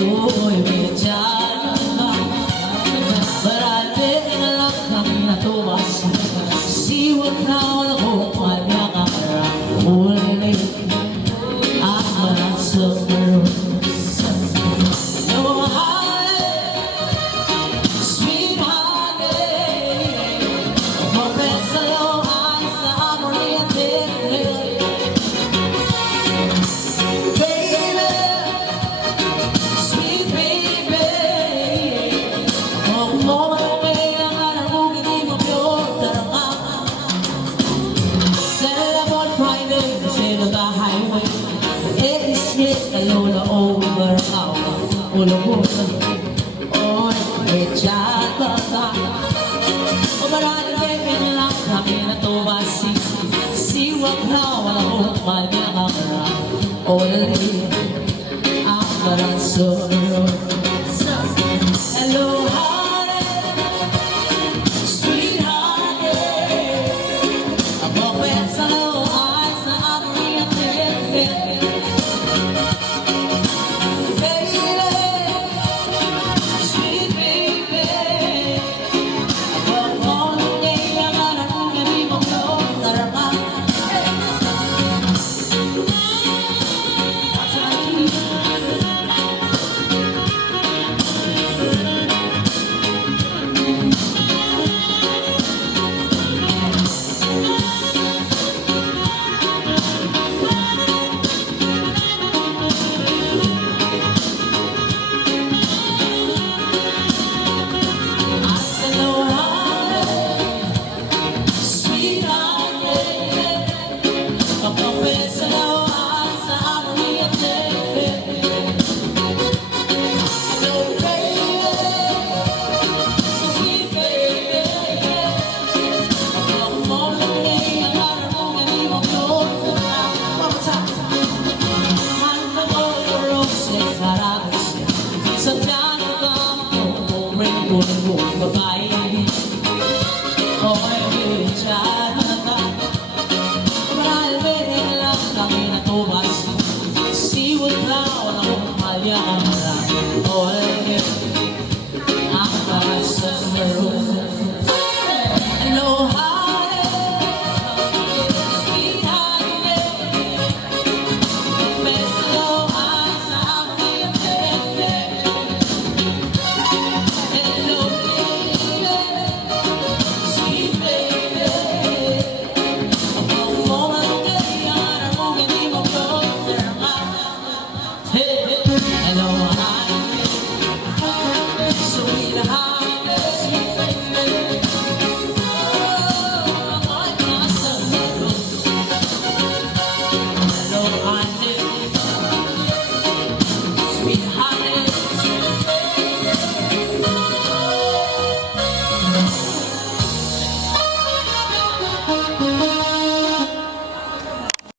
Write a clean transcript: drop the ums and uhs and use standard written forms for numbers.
Ôi mẹ cha but I didn't love coming to us. See what now the hope I got only I'm a suffer. No heart, sweetheart, professor, your eyes are oriented. Alone over our oh, it's just but I gave love coming to us. See what now I hope my camera only I'm so hello, heart, sweetheart, I'm open so eyes I'm real. See what now I'm all I'm summer.